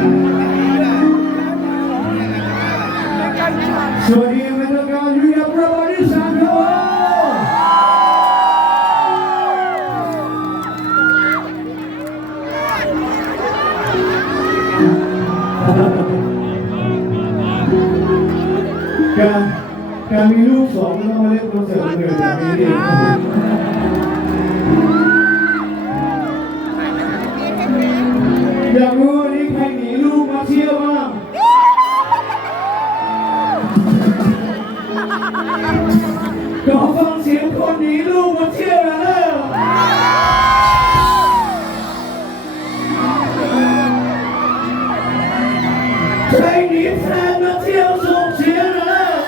สวัสดีเป็นทางการยูนียประวัติศาสตร์ครับการการมีลูกสองแล้วมาเล่นคอนเสิร์ตเหนื่อยแบบนี้ นีลูกมาเที่ยวบ้างขอฟังเสียงคนหนีลูกมาเที่ยวหน่อยเร็วใครหนีแฟนมาเที่ยวส่งเสียงหน่อยเร็ว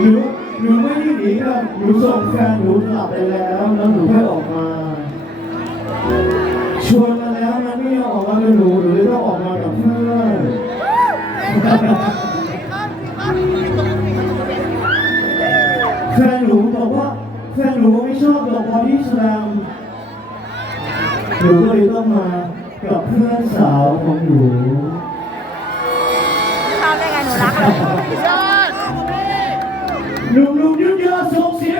หนูหนูไม่ได้หนีครับหนูส่งแฟนหนูกลับไปแล้วแล้วหนูค่อยออกมา ชวนมาแล้วนะไม่ยอมออกมากับหนูหนูเลยต้องออกมากับเพื่อนแฟนหนูบอกว่าแฟนหนูไม่ชอบดอกบอดี้สแลมหนูก็เลยต้องมากับเพื่อนสาวของหนูชอบได้ไงหนูรักเลยยอดหนุ่มหนุ่มๆยุดยาส่งเสียง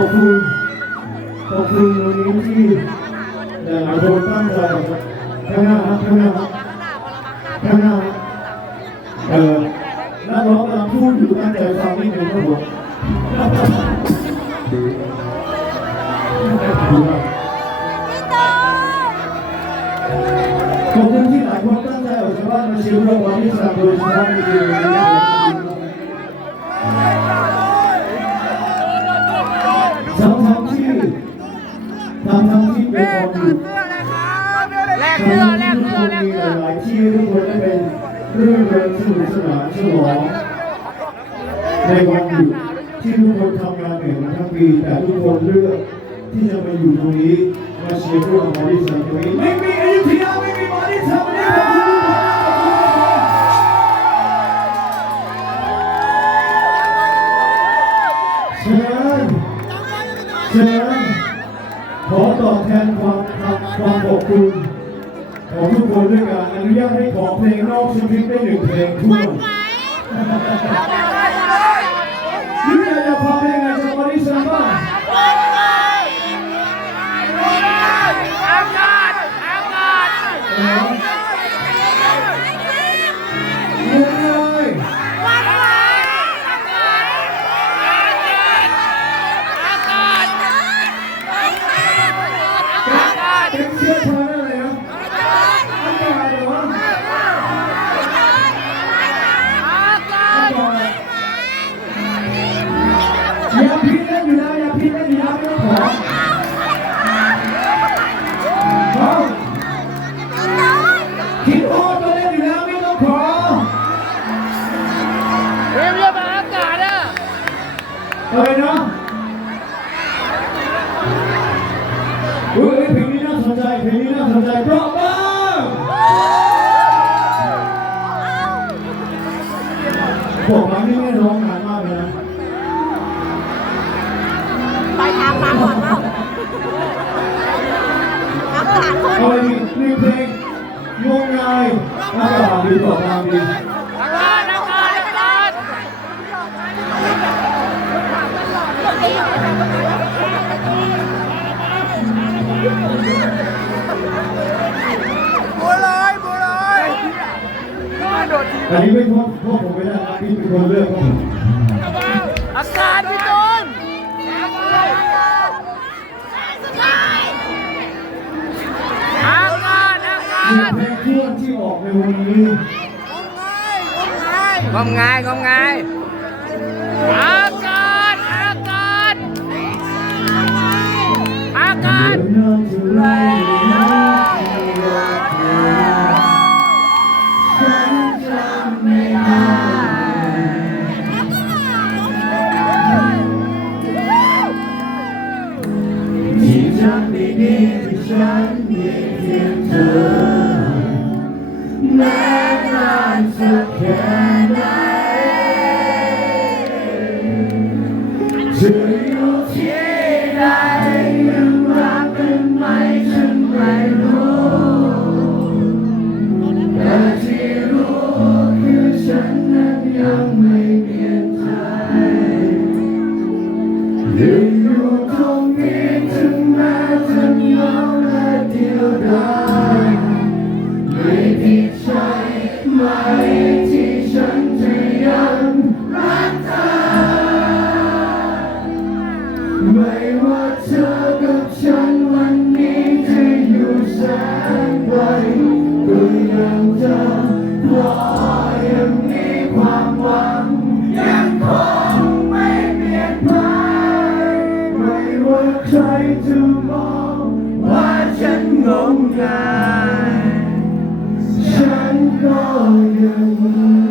อบคุณขอบคุณวันนี้ที่หลายคนตั้งใจข้างหน้าครับข้างหน้าครับข้างหน้าเออนักร้องกำลังพูดอยู่ตั้งใจฟังนิดนึงครับผมขอบคุณที่หลายคนตั้งใจออกจากบ้านมาเชียร์พวกเราที่สามโดยเฉพาะในเดือน ทั้งทั้งที่ทั้งทั้งที่เป็นความอยู่แลกเสื้อแลกเสื้อแลกมีเสื้อหลายที่ทุกคนได้เป็นเรื่องเริงสนุกสนานฉลองในวันหยุดที่ทุกคนทำงานเหนื่อยมาทั้งปีแต่ทุกคนเลือกที่จะมาอยู่ตรงนี้มาเชียร์พวกเราบริษัทตรงนี้ไม่มีอยุธยาไม่มีบริสุทุก ความขอบคุณของทุกคนด้วยการอนุญาตให้ขอเพลงนอกสคริปต์ได้หนึ่งเพลงทั่วาศเป็นเสื้อผ้าอะไรนะอากาศเหรออย่าพิมพ์เล่นอยู่นะอย่าพิมพ์เล่นอยู่นะไม่ต้องขอเอาคิดโอ้ตัวเล่นอยู่แล้วไม่ต้องขอเรียบเรียบอากาศอะอะไรนะ บอกมานี่ไม่ร้องนานมากเลยนะไปทางมาก่อนเปล่าอากาศคน เอาอีกหนึ่งเพลงงมงายอากาศดีกว่าความดี อันนี้ไม่โทษโทษผมไม่ได้นะพี่เป็นคนเลือกอากาศพี่ตูนอากาศอากาหนึ่งศเพลงช่วงที่ออกในวันนี้งมงายงมงายอากาศอากาศอากาศ ว่าใครจะมองว่าฉันงมงายฉันก็ยัง